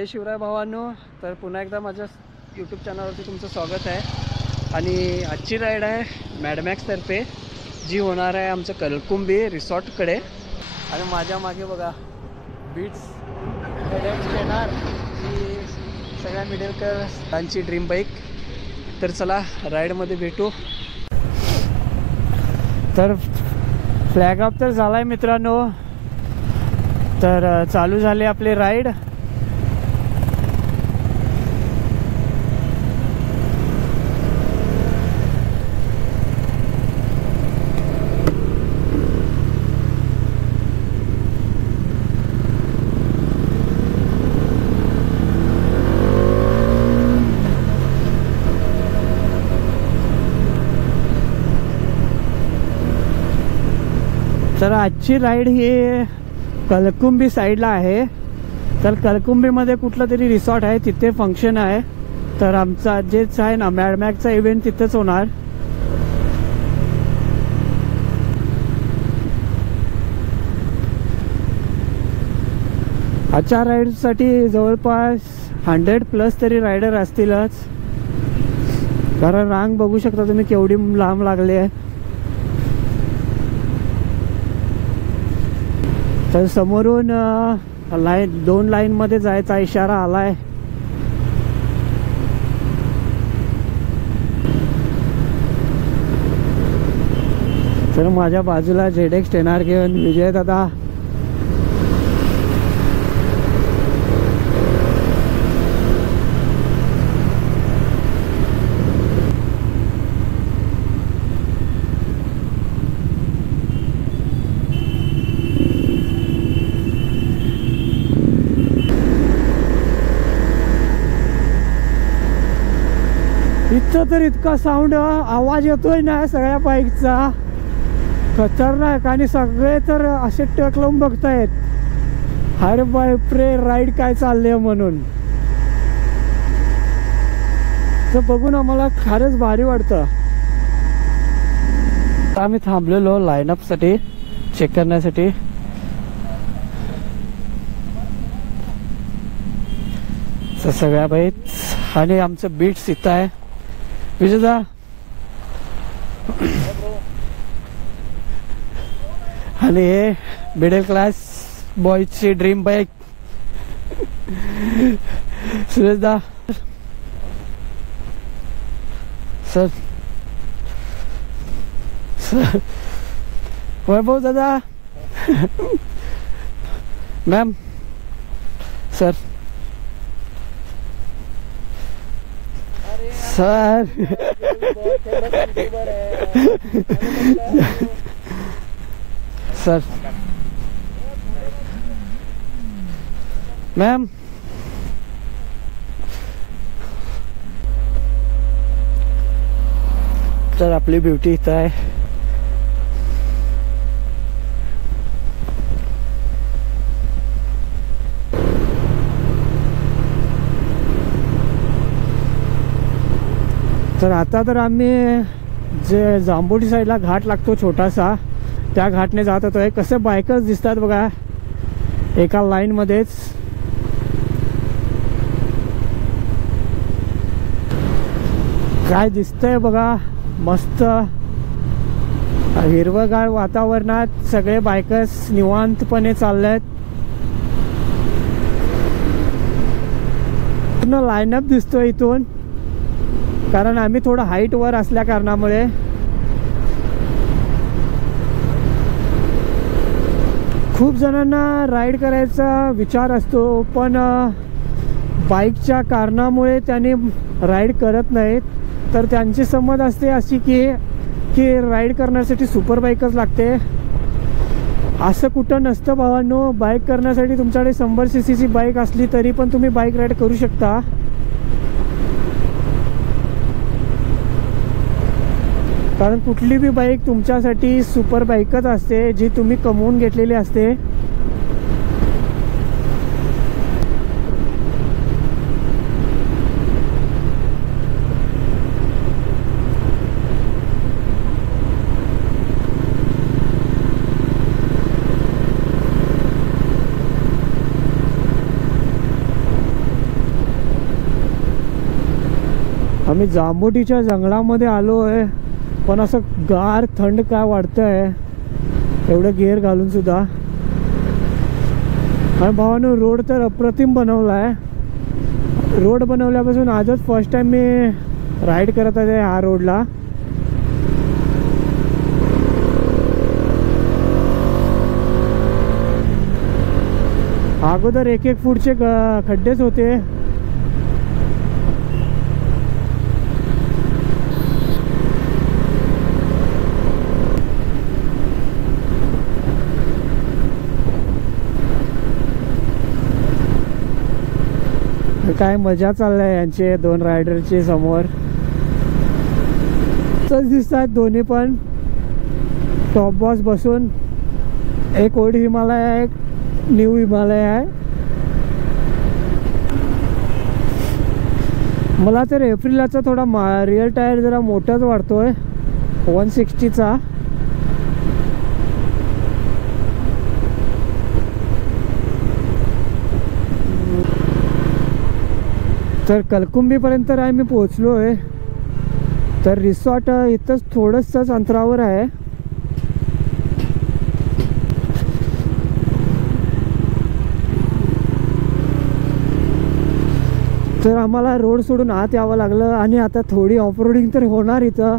जय शिवराय भावांनो. तर पुन्हा एकदा माझ्या यूट्यूब चॅनलवरती तुमचं स्वागत आहे. आणि आजची राईड आहे मॅडमॅक्सतर्फे, जी होणार आहे आमचं कलकुंभी रिसॉर्टकडे. आणि माझ्या मागे बघा बीट्स येणार, ही सगळ्या मिडलकर त्यांची ड्रीम बाईक. तर चला राईडमध्ये भेटू. तर फ्लॅग ऑफ तर झाला आहे मित्रांनो. तर चालू झाली आपली राईड. तर आजची राईड ही कलकुंभी साईडला आहे. तर कलकुंभीमध्ये कुठलं तरी रिसॉर्ट आहे, तिथे फंक्शन आहे. तर आमचा जेच आहे ना मॅडमॅक्सचा इव्हेंट तिथेच होणार. आजच्या राईडसाठी जवळपास 100+ तरी रायडर असतीलच, कारण रांग बघू शकता तुम्ही केवढी लांब लागली आहे. तर समोरून दोन लाईनमध्ये जायचा इशारा आलाय. तर माझ्या बाजूला ZX 10R घेऊन विजय दादा. इथं तर इतका साऊंड आवाज येतोय ना सगळ्या बाईकचा, खतरनाक. आणि सगळे तर असे टक लावून बघतायत, अरे बापरे राईड काय चालले म्हणून. तर बघून आम्हाला खरंच भारी वाटतं. आम्ही थांबलेलो लाईनअप साठी चेक करण्यासाठी. तर सगळ्या बाईक आणि आमचं बीट्स इथं आहे. विजयदा आणि हे मिडल क्लास बॉयची ड्रीम बाईक सुरेशदा. सर वैभव दादा, ma'am, sir sir sir ma'am. तर आपली ब्युटी इथं आहे. तर आता तर आम्ही जे जांभोटी साईडला घाट लागतो छोटासा, त्या घाटने जात होतोय. कसे बायकर्स दिसतात बघा एका लाईन मध्येच. काय दिसतंय बघा, मस्त हिरवगार वातावरणात सगळे बायकर्स निवांतपणे चाललेत. पूर्ण लाईनअप दिसतोय इथून, कारण आम्ही थोडं हाईट वर असल्या कारणामुळे. खूप जणांना राईड करायचा विचार असतो, पण बाईकच्या कारणामुळे त्यांनी राईड करत नाहीत. तर त्यांची समज असते अशी की राईड करण्यासाठी सुपर बाईकच लागते. असं कुठं नसतं भावांनो. बाईक करण्यासाठी तुमच्याकडे 100 cc बाईक असली तरी पण तुम्ही बाईक राईड करू शकता. कारण कुठली बी बाईक तुमच्यासाठी सुपर बाईकच असते, जी तुम्ही कमवून घेतलेली असते. आम्ही जांबुटीच्या जंगलामध्ये आलो आहे, पण असं गार थंड काय वाटतंय एवढं गिअर घालून सुद्धा. आणि भावानं रोड तर अप्रतिम बनवला आहे. रोड बनवल्यापासून आजच फर्स्ट टाइम मी राईड करत आहे ह्या रोडला. अगोदर 1-1 फूटचे खड्डेच होते. काय मजा चाललाय यांचे दोन रायडरचे समोर. तच दिसतात दोन्ही पण. टॉप बॉस बसून, एक ओल्ड हिमालय आहे, एक न्यू हिमालय आहे. मला तर एप्रिलाचा थोडा रिअल टायर जरा मोठाच वाटतोय, 160चा. तर कलकुंबीपर्यंत आहे मी पोहोचलो आहे. तर रिसॉर्ट इथंच थोडंसंच अंतरावर आहे. तर आम्हाला रोड सोडून आत यावं लागलं आणि आता थोडी ऑफरोडिंग तर होणार इथं.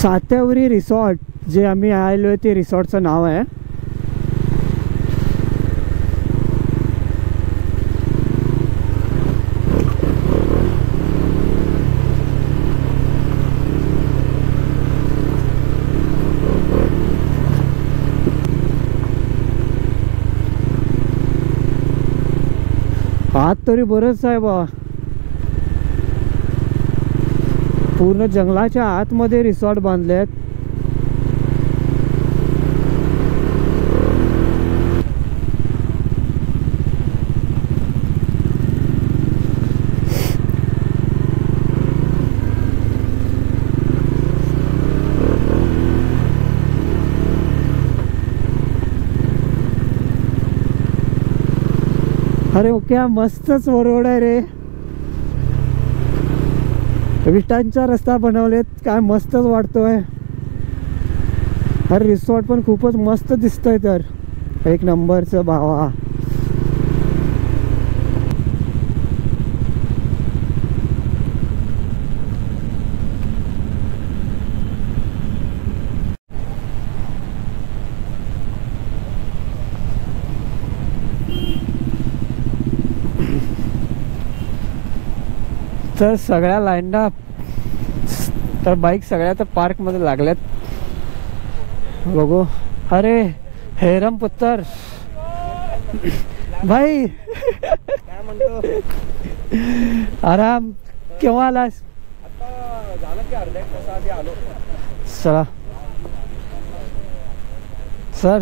सात्यावरी रिसॉर्ट जे आम्ही आलो आहे ते रिसॉर्टचं नाव आहे. आत तरी बरंच आहे बा. पूर्ण जंगलाच्या आतमध्ये रिसॉर्ट बांधले आहेत. अरे ओके, मस्तच रोड आहे रे. विटांचा रस्ता बनवलेत, काय मस्तच वाटतोय. अरे रिसॉर्ट पण खूपच मस्त दिसतोय. तर एक नंबरचं भावा. तर सगळ्या लाईनला तर बाईक सगळ्या तर पार्क मध्ये लागल्यात. बघू. अरे हेरम पुत्र भाई काय म्हणतो? आराम. केव्हा आलास? आता झालं की अर्धा एक तास आधी आलो. चला सर.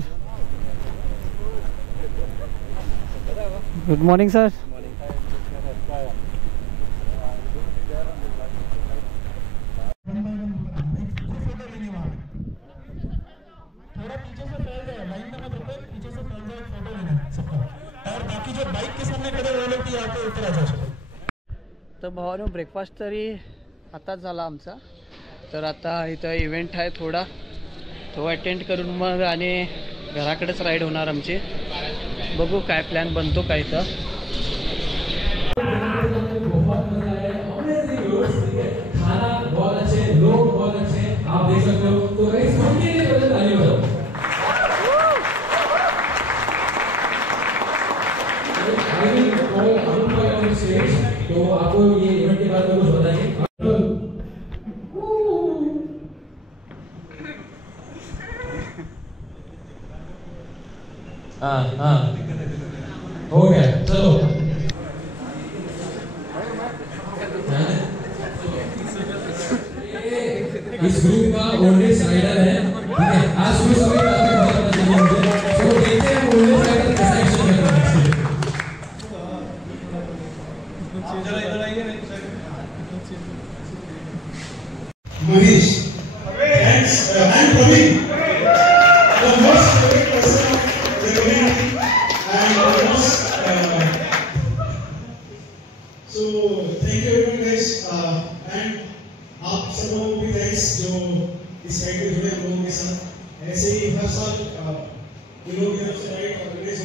Good morning sir. तर भावानो ब्रेकफास्ट तरी आताच झाला आमचा. तर आता इथं इव्हेंट आहे थोडा, तो अटेंड करून मग आणि घराकडेच राईड होणार आमची. बघू काय प्लॅन बनतो काय इथं. तो आपको ये इवेंट के बारे में कुछ बताएंगे? हाँ हो गया. चलो इस ग्रुप का ओल्डेस्ट राइडर है. ठीक है, आज सुबह सभी तो देखते हैं oldest rider and almost. So thank you everyone guys and आप सब लोगों को भी थैंक्स जो इस राइड में जुड़े हम लोगों के साथ ऐसे ही हर साल ये लोग यहाँ से राइड ऑर्गेनाइज